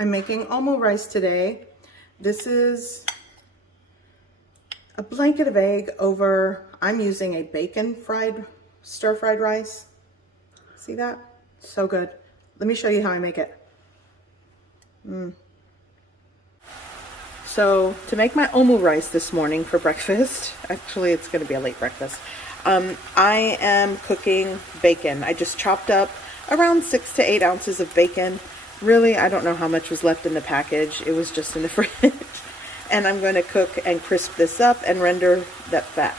I'm making omelet rice today. This is a blanket of egg over, I'm using a bacon stir-fried rice. See that? So good. Let me show you how I make it. So to make my omelet rice this morning for breakfast, actually it's going to be a late breakfast, I am cooking bacon. I just chopped up around 6 to 8 ounces of bacon. Really, I don't know how much was left in the package. It was just in the fridge. And I'm going to cook and crisp this up and render that fat.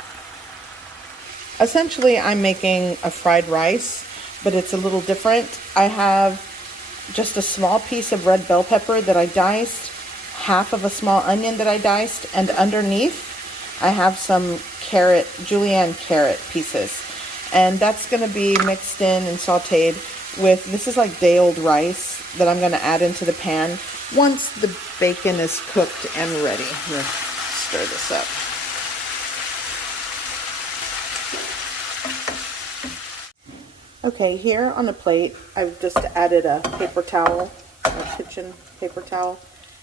Essentially, I'm making a fried rice, but it's a little different. I have just a small piece of red bell pepper that I diced, half of a small onion that I diced, and underneath I have some julienne carrot pieces. And that's going to be mixed in and sauteed with, this is like day-old rice that I'm going to add into the pan once the bacon is cooked and ready. I'm going to stir this up. Okay, here on the plate, I've just added a paper towel, a kitchen paper towel,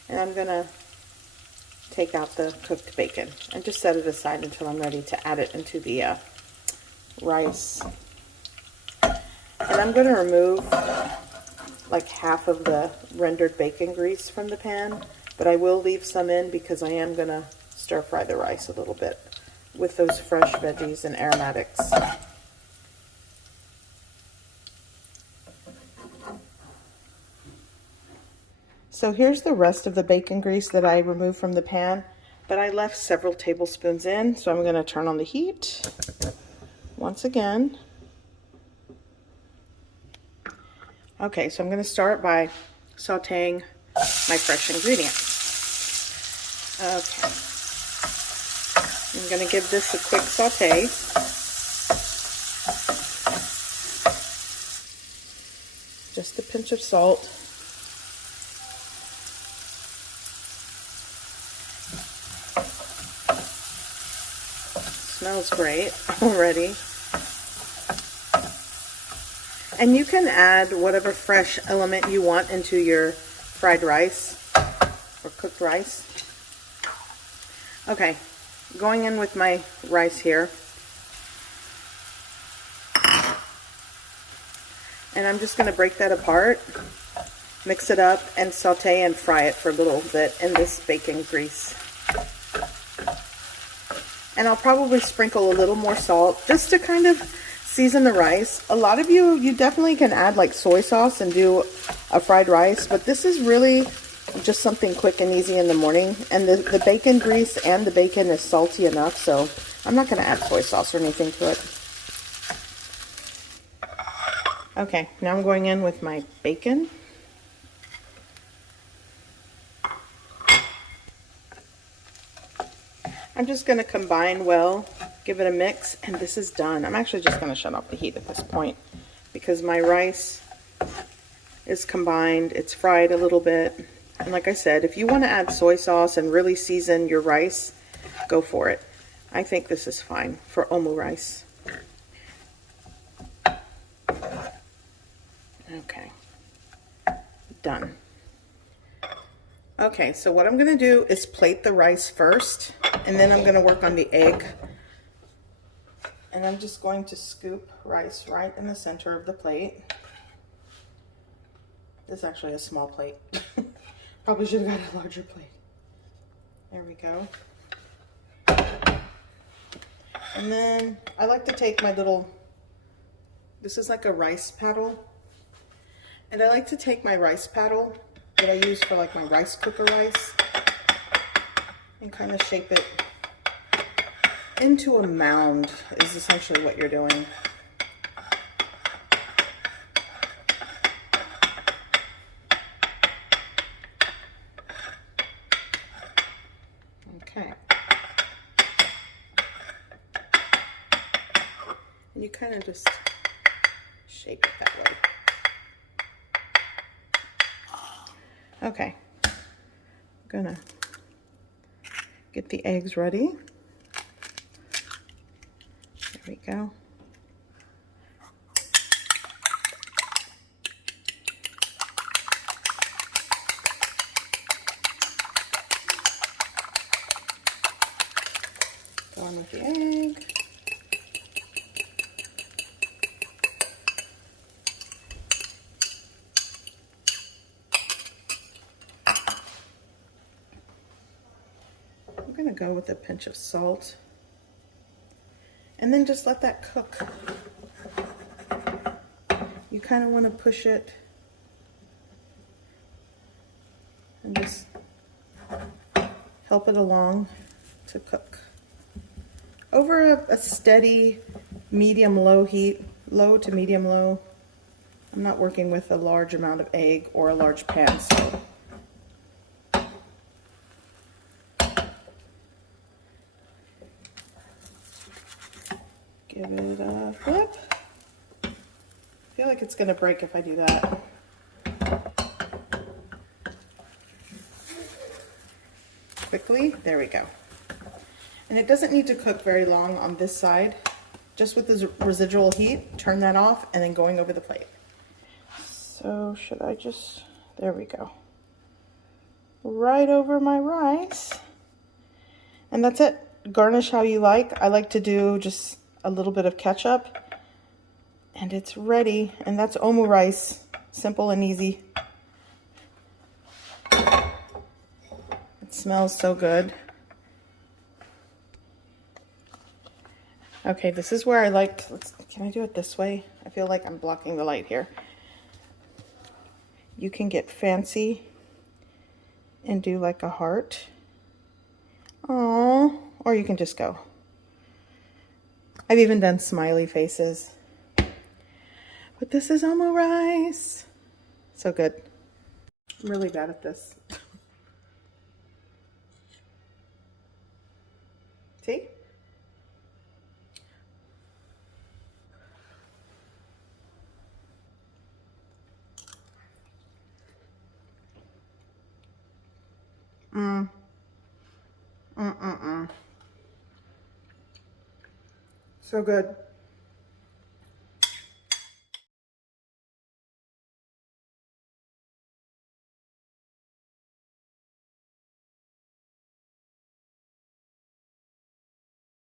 and I'm going to take out the cooked bacon and just set it aside until I'm ready to add it into the rice. And I'm going to remove like half of the rendered bacon grease from the pan, but I will leave some in because I am going to stir fry the rice a little bit with those fresh veggies and aromatics. So here's the rest of the bacon grease that I removed from the pan, but I left several tablespoons in, so I'm going to turn on the heat once again. Okay, so I'm going to start by sauteing my fresh ingredients. Okay, I'm going to give this a quick saute. Just a pinch of salt. Smells great already. And you can add whatever fresh element you want into your fried rice or cooked rice. Okay, going in with my rice here. And I'm just going to break that apart, mix it up, and saute and fry it for a little bit in this bacon grease. And I'll probably sprinkle a little more salt just to kind of season the rice. A lot of you definitely can add like soy sauce and do a fried rice, but this is really just something quick and easy in the morning. And the bacon grease and the bacon is salty enough, so I'm not going to add soy sauce or anything to it. Okay, now I'm going in with my bacon. I'm just going to combine well, give it a mix, and this is done. I'm actually just going to shut off the heat at this point because my rice is combined. It's fried a little bit. And like I said, if you want to add soy sauce and really season your rice, go for it. I think this is fine for omelet rice. Okay, done. Okay, so what I'm going to do is plate the rice first, and then I'm going to work on the egg. And I'm just going to scoop rice right in the center of the plate. This is actually a small plate. Probably should have got a larger plate. There we go. And then I like to take my little, this is like a rice paddle. And I like to take my rice paddle that I use for like my rice cooker rice and kind of shape it into a mound is essentially what you're doing. Okay. And you kind of just shape it that way. Okay, I'm gonna get the eggs ready. There we go. Go on with the egg. I'm going to go with a pinch of salt. And then just let that cook. You kind of want to push it and just help it along to cook. Over a steady medium-low heat, low to medium-low. I'm not working with a large amount of egg or a large pan, so give it a flip. I feel like it's going to break if I do that. Quickly, there we go. And it doesn't need to cook very long on this side. Just with the residual heat, turn that off and then going over the plate. So should I just, there we go. Right over my rice. And that's it. Garnish how you like. I like to do just a little bit of ketchup. And it's ready. And that's omurice rice. Simple and easy. It smells so good. Okay, this is where I like, can I do it this way? I feel like I'm blocking the light here. You can get fancy and do like a heart. Aww, or you can just go. I've even done smiley faces. But this is omurice rice. So good. I'm really bad at this. See? So good.